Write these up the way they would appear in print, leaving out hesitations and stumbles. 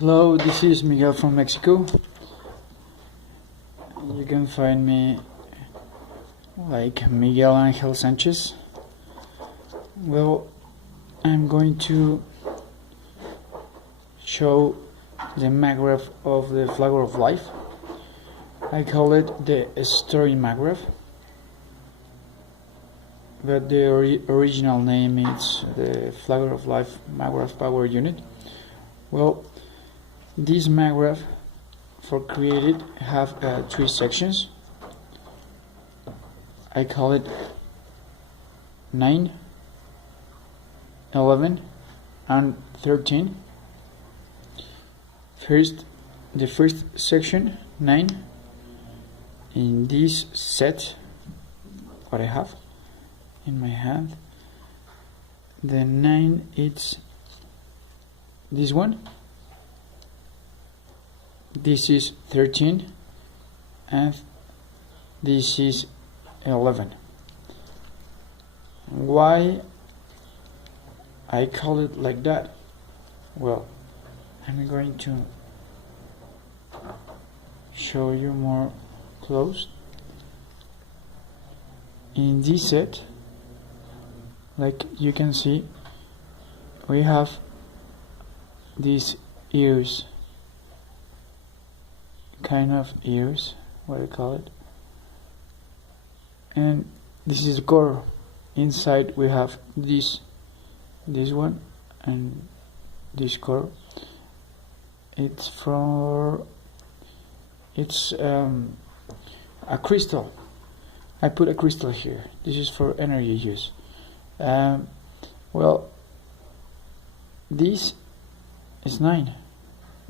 Hello, this is Miguel from Mexico. You can find me like Miguel Angel Sanchez. Well, I'm going to show the MAGRAV of the Flower of Life. I call it the story MAGRAV, but the original name is the Flower of Life MAGRAV Power Unit. Well, this MAGRAV for created have three sections. I call it 9, 11 and 13. The first section, 9, in this set, what I have in my hand, the 9 it's this one, this is 13, and this is 11. Why I call it like that? Well, I'm going to show you more close. In this set, like you can see, we have these ears, kind of ears, what I call it, and this is the core. Inside we have this one and this core. It's a crystal. I put a crystal here. This is for energy use. Well, this is 9.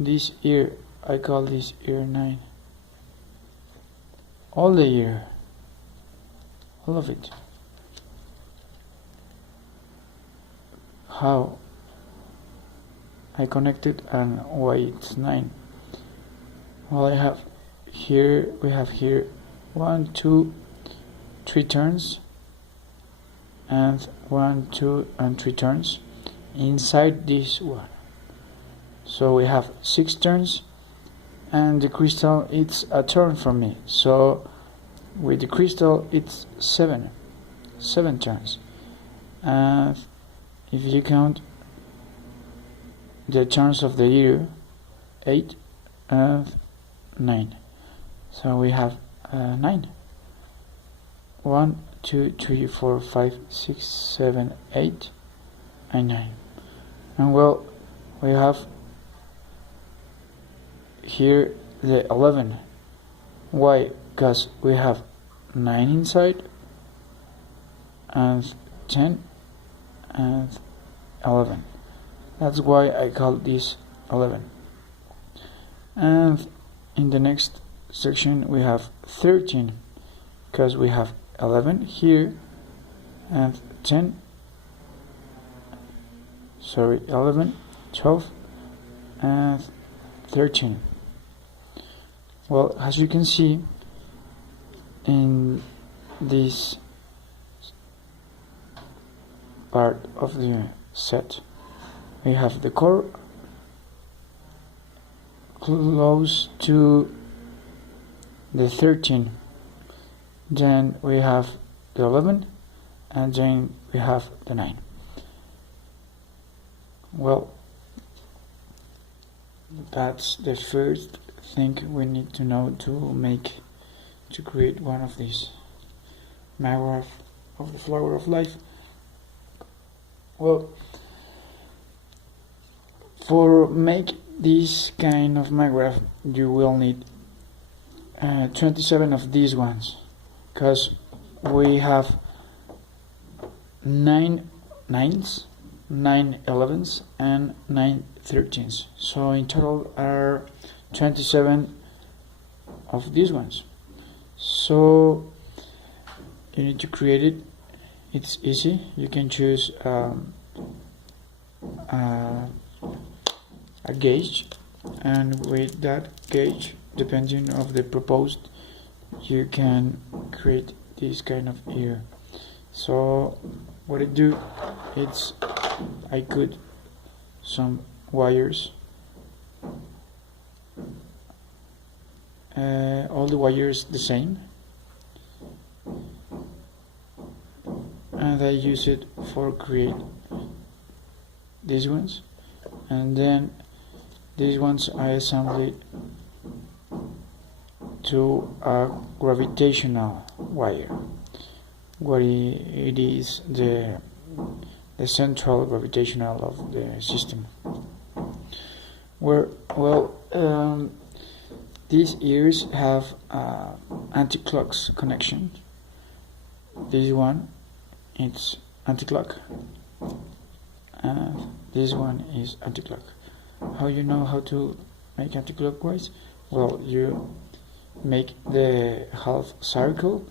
This ear, I call this ear 9. All the ear, all of it. How I connected and why it's 9? Well, we have here 1, 2, 3 turns, and 1, 2 and 3 turns inside this one. So we have 6 turns, and the crystal it's a turn for me. So with the crystal it's 7 turns. And if you count the turns of the year, 8 and 9. So we have 9. 1, 2, 3, 4, 5, 6, 7, 8 and 9. And well, we have here the 11. Why? Because we have 9 inside, and 10 and 11. That's why I call this 11. And in the next section we have 13, because we have 11 here and 10, 11, 12 and 13. Well, as you can see in this part of the set, we have the core close to the 13, then we have the 11, and then we have the 9. Well, that's the first thing we need to know to create one of these MAGRAV of the Flower of Life. Well, for make this kind of MAGRAV you will need 27 of these ones, because we have 9 9s, 9 11s and 9 13s, so in total are 27 of these ones. So you need to create it. It's easy. You can choose a gauge, and with that gauge, depending of the proposed, you can create this kind of ear. So what I do, I cut some wires all the wires the same, and I use it for create these ones, and then these ones I assemble it to a gravitational wire, where it is the central gravitational of the system. These ears have anti-clocks connection. This one, it's anti-clock, and this one is anti-clock. How you know how to make anti-clockwise? Well, you make the half circle,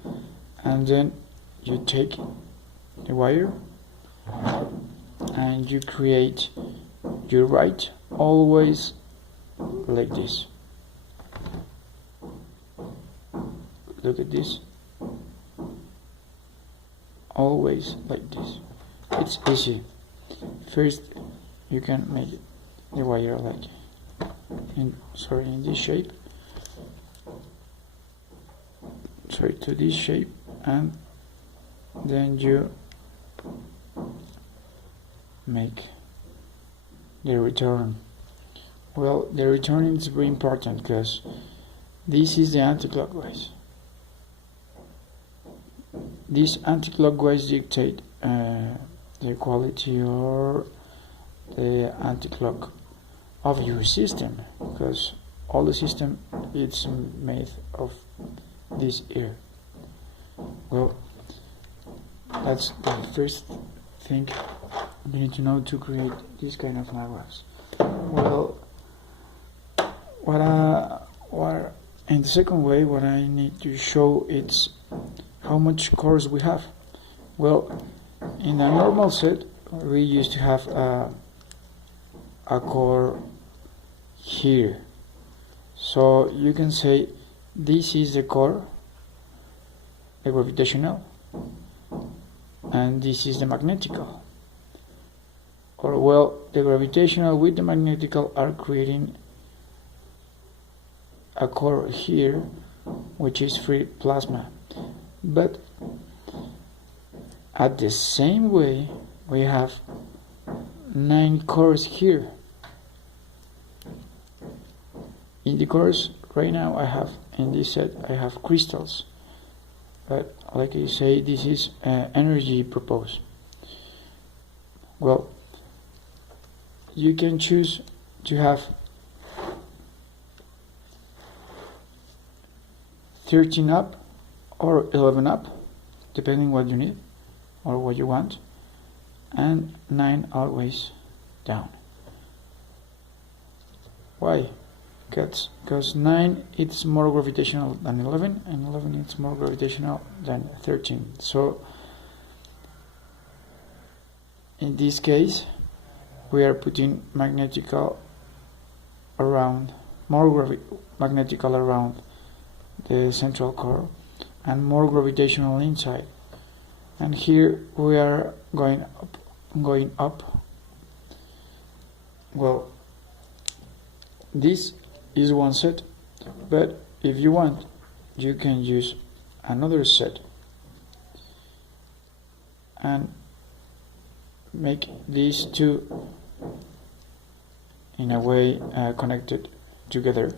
and then you take the wire and you create your right always like this. Look at this. Always like this. It's easy. First you can make the wire like in this shape. To this shape, and then you make the return. Well, the return is very important because this is the anti-clockwise. This anti-clockwise dictate the quality or the anti-clock of your system, because all the system is made of this ear. Well, that's the first thing you need to know to create this kind of MAGRAVs. Well, in the second way, what I need to show is how much cores we have. Well, in a normal set, we used to have a core here. So you can say this is the core, the gravitational, and this is the magnetical. Or well, the gravitational with the magnetical are creating a core here, which is free plasma. But at the same way, we have 9 cores here. In the cores right now I have, in this set I have crystals, but like I say, this is energy proposed. Well, you can choose to have 13 up or 11 up, depending what you need or what you want, and 9 always down. Why? Because 9 it's more gravitational than 11, and 11 it's more gravitational than 13. So in this case we are putting magnetical around, magnetical around the central core and more gravitational inside, and here we are going up. Well, this is one set, but if you want you can use another set and make these two in a way connected together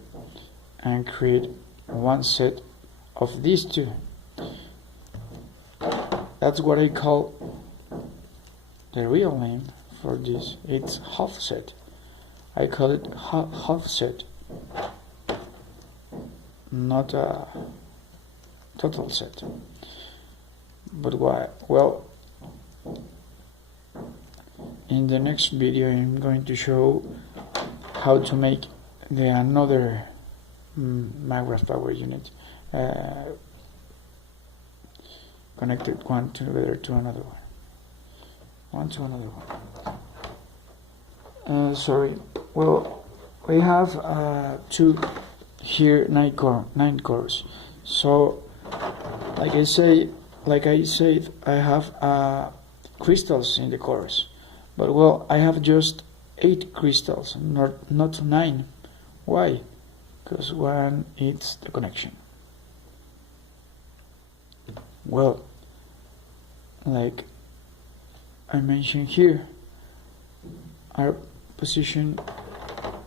and create one set of these two. That's what I call the real name for this. It's half set. I call it half set, not a total set. But why? Well, in the next video I'm going to show how to make the another MAGRAV power unit connected one together to another one to another one. Sorry. Well, we have two here, 9 cores. So like I said, I have crystals in the cores, but well, I have just 8 crystals, not 9. Why? because one is the connection. Well, like I mentioned here, are positioned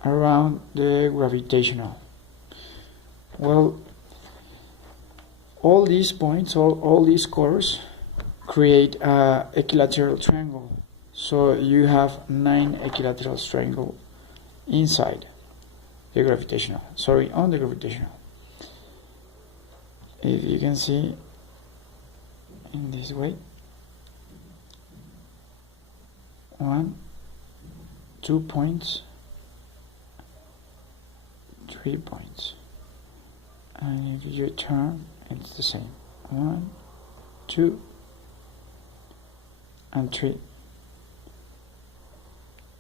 around the gravitational. Well, all these points, all these cores create a equilateral triangle. So you have 9 equilateral triangles inside the gravitational. Sorry, on the gravitational. If you can see in this way, 1, 2 points, 3 points, and if you turn, it's the same. 1, 2, and 3.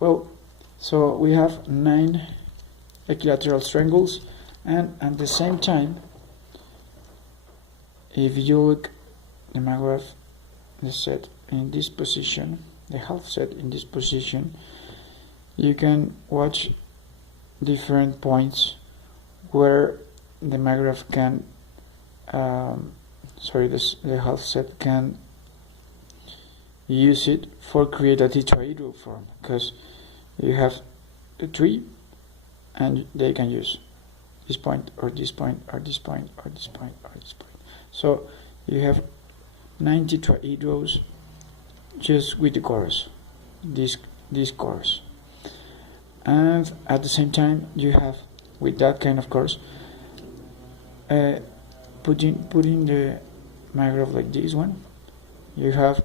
Well, so we have 9 equilateral triangles, and at the same time, if you look the MAGRAV, the set in this position, the half set in this position, you can watch different points where the MAGRAV can, the half set can use it for create a tetrahedral form, because you have the 3 and they can use this point or this point or this point or this point or this point. So you have 9 tetrahedrals just with the cores, these cores, and at the same time you have with that kind of cores putting the MAGRAV like this one, you have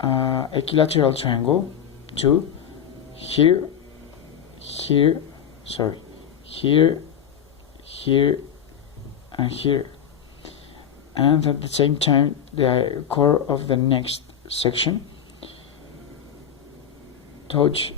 equilateral triangle 2 here, here, and here, and at the same time the core of the next section touch